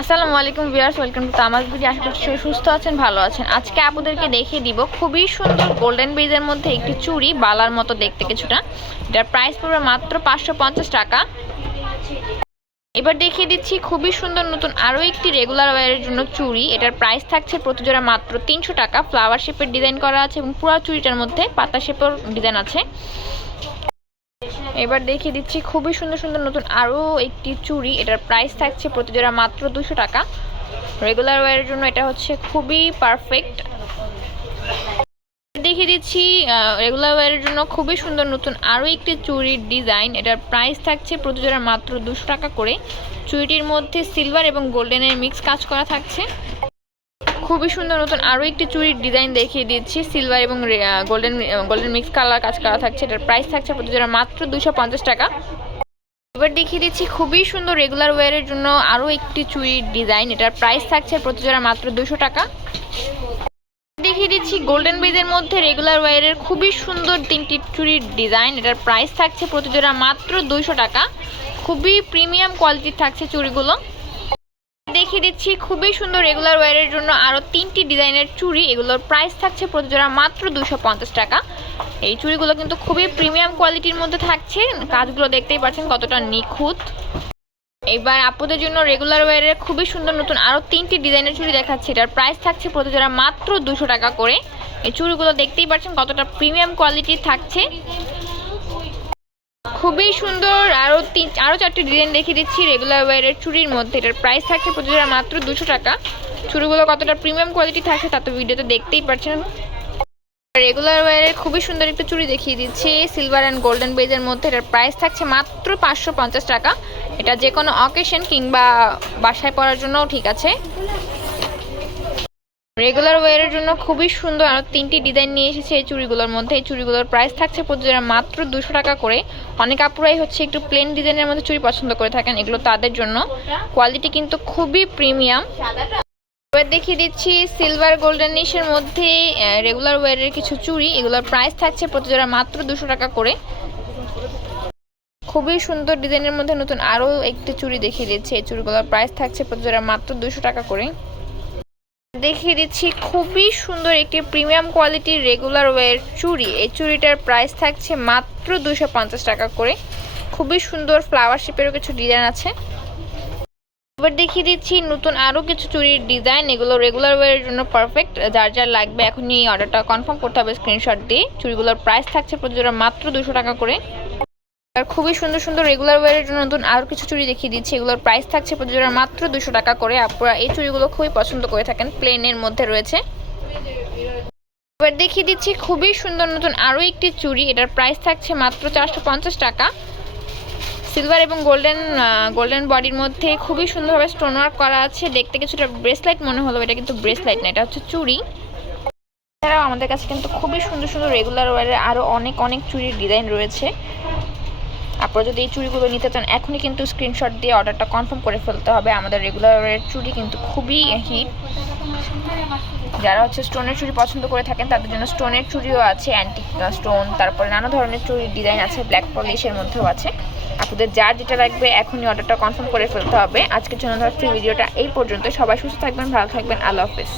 আসসালামু আলাইকুম viewers, welcome to তামাজ BD. আশা করছি সুস্থ আছেন, ভালো আছেন। আজকে আপনাদেরকে দেখিয়ে দিব খুবই সুন্দর গোল্ডেন বেজের মধ্যে একটি চুড়ি, বালার মতো দেখতে কিছুটা। এটার প্রাইস পড়বে মাত্র 550 টাকা। এবার দেখিয়ে দিচ্ছি খুবই সুন্দর নতুন আরও একটি রেগুলার ওয়্যারের জন্য চুড়ি। এটার প্রাইস থাকছে প্রতি জোড়া মাত্র 300 টাকা। ফ্লাওয়ার শেপের ডিজাইন করা আছে এবং পুরো চুড়িটার মধ্যে পাতা শেপের ডিজাইন আছে। এবার দেখিয়ে দিচ্ছি খুবই সুন্দর সুন্দর নতুন আরও একটি চুড়ি। এটার প্রাইস থাকছে প্রতি জোড়া মাত্র 200 টাকা। রেগুলার ওয়্যারের জন্য এটা হচ্ছে খুবই পারফেক্ট। দেখিয়ে দিচ্ছি রেগুলার ওয়্যারের জন্য খুবই সুন্দর নতুন আরও একটি চুড়ির ডিজাইন। এটার প্রাইস থাকছে প্রতি জোড়া মাত্র 200 টাকা করে। চুড়িটির মধ্যে সিলভার এবং গোল্ডেনের মিক্স কাজ করা থাকছে। খুবই সুন্দর নতুন আরও একটি চুড়ির ডিজাইন দেখিয়ে দিচ্ছি, সিলভার এবং গোল্ডেন মিক্স কালার কাজ করা থাকছে। এটার প্রাইস থাকছে প্রতি জোড়া মাত্র 250 টাকা। এবার দেখিয়ে দিচ্ছি খুবই সুন্দর রেগুলার ওয়্যারের জন্য আরও একটি চুড়ির ডিজাইন। এটার প্রাইস থাকছে প্রতি জোড়া মাত্র 200 টাকা। দেখিয়ে দিচ্ছি গোল্ডেন বেজের মধ্যে রেগুলার ওয়্যারের খুবই সুন্দর তিনটি চুড়ির ডিজাইন। এটার প্রাইস থাকছে প্রতি জোড়া মাত্র 200 টাকা। খুবই প্রিমিয়াম কোয়ালিটির থাকছে চুড়িগুলো। দেখিয়ে দিচ্ছি খুবই সুন্দর রেগুলার ওয়্যারের জন্য আরও তিনটি ডিজাইনের চুড়ি। এগুলোর প্রাইস থাকছে প্রতি জোড়া মাত্র 250 টাকা। এই চুড়িগুলো কিন্তু খুবই প্রিমিয়াম কোয়ালিটির মধ্যে থাকছে। কাজগুলো দেখতেই পাচ্ছেন কতটা নিখুঁত। এবার আপুদের জন্য রেগুলার ওয়্যারের খুবই সুন্দর নতুন আরও তিনটি ডিজাইনের চুড়ি দেখাচ্ছি। এটার প্রাইস থাকছে প্রতি জোড়া মাত্র 200 টাকা করে। এই চুড়িগুলো দেখতেই পাচ্ছেন কতটা প্রিমিয়াম কোয়ালিটির থাকছে। খুবই সুন্দর আরও চারটি ডিজাইন দেখিয়ে দিচ্ছি রেগুলার ওয়্যারের চুড়ির মধ্যে। এটার প্রাইস থাকছে প্রতি জোড়া মাত্র 200 টাকা। চুড়িগুলো কতটা প্রিমিয়াম কোয়ালিটি থাকছে তা তো ভিডিওতে দেখতেই পাচ্ছেন। রেগুলার ওয়্যারের খুবই সুন্দর একটা চুড়ি দেখিয়ে দিচ্ছি সিলভার অ্যান্ড গোল্ডেন বেজের মধ্যে। এটার প্রাইস থাকছে মাত্র 550 টাকা। এটা যে কোনো অকেশন কিংবা বাসায় পরার জন্যও ঠিক আছে। রেগুলার ওয়্যারের জন্য খুবই সুন্দর আরও তিনটি ডিজাইন নিয়ে এসেছে এই চুড়িগুলোর মধ্যে। এই চুড়িগুলোর প্রাইস থাকছে প্রতি জোড়া মাত্র 200 টাকা করে। অনেক আপুরাই হচ্ছে একটু প্লেন ডিজাইনের মধ্যে চুড়ি পছন্দ করে থাকেন, এগুলো তাদের জন্য। কোয়ালিটি কিন্তু খুবই প্রিমিয়াম। এবার দেখিয়ে দিচ্ছি সিলভার গোল্ডেনিশের মধ্যে রেগুলার ওয়্যারের কিছু চুড়ি। এগুলোর প্রাইস থাকছে প্রতি জোড়া মাত্র 200 টাকা করে। খুবই সুন্দর ডিজাইনের মধ্যে নতুন আরও একটি চুড়ি দেখিয়ে দিচ্ছি। এই চুড়িগুলোর প্রাইস থাকছে প্রতি জোড়া মাত্র 200 টাকা করে। দেখিয়ে দিচ্ছি খুবই সুন্দর একটি প্রিমিয়াম কোয়ালিটির রেগুলার ওয়্যার চুড়ি। এই চুড়িটার প্রাইস থাকছে মাত্র 250 টাকা করে। খুবই সুন্দর ফ্লাওয়ার শেপেরও কিছু ডিজাইন আছে। এবার দেখিয়ে দিচ্ছি নতুন আরও কিছু চুড়ির ডিজাইন। এগুলো রেগুলার ওয়্যারের জন্য পারফেক্ট। যার যার লাগবে এখনই অর্ডারটা কনফার্ম করতে হবে স্ক্রিনশট দিয়ে। চুড়িগুলোর প্রাইস থাকছে প্রতি জোড়া মাত্র 200 টাকা করে। আর খুবই সুন্দর সুন্দর রেগুলার ওয়্যারের জন্য নতুন আরও কিছু চুড়ি দেখিয়ে দিচ্ছি। এগুলোর প্রাইস থাকছে প্রতি জোড়া মাত্র 200 টাকা করে। আপনারা এই চুড়িগুলো খুবই পছন্দ করে থাকেন, প্লেনের মধ্যে রয়েছে। এবার দেখিয়ে দিচ্ছি খুবই সুন্দর নতুন আরও একটি চুড়ি। এটার প্রাইস থাকছে মাত্র 450 টাকা। সিলভার এবং গোল্ডেন বডির মধ্যে খুবই সুন্দরভাবে স্টোন ওয়ার্ক করা আছে। দেখতে কিছুটা ব্রেসলাইট মনে হলো, এটা কিন্তু ব্রেসলাইট না, এটা হচ্ছে চুড়ি। এছাড়াও আমাদের কাছে কিন্তু খুবই সুন্দর সুন্দর রেগুলার ওয়্যারের আরও অনেক চুড়ির ডিজাইন রয়েছে। আপনারা যদি এই চুড়িগুলো নিতে চান এখনই কিন্তু স্ক্রিনশট দিয়ে অর্ডারটা কনফার্ম করে ফেলতে হবে। আমাদের রেগুলার ওয়্যারের চুড়ি কিন্তু খুবই হিট। যারা হচ্ছে স্টোনের চুড়ি পছন্দ করে থাকেন তাদের জন্য স্টোনের চুড়িও আছে, অ্যান্টিক স্টোন, তারপরে নানা ধরনের চুড়ির ডিজাইন আছে, ব্ল্যাক পলিশের মধ্যেও আছে। আপনাদের যার যেটা লাগবে এখনই অর্ডারটা কনফার্ম করে ফেলতে হবে। আজকের জন্য ভিডিওটা এই পর্যন্ত। সবাই সুস্থ থাকবেন, ভালো থাকবেন, আল্লাহ হাফেজ।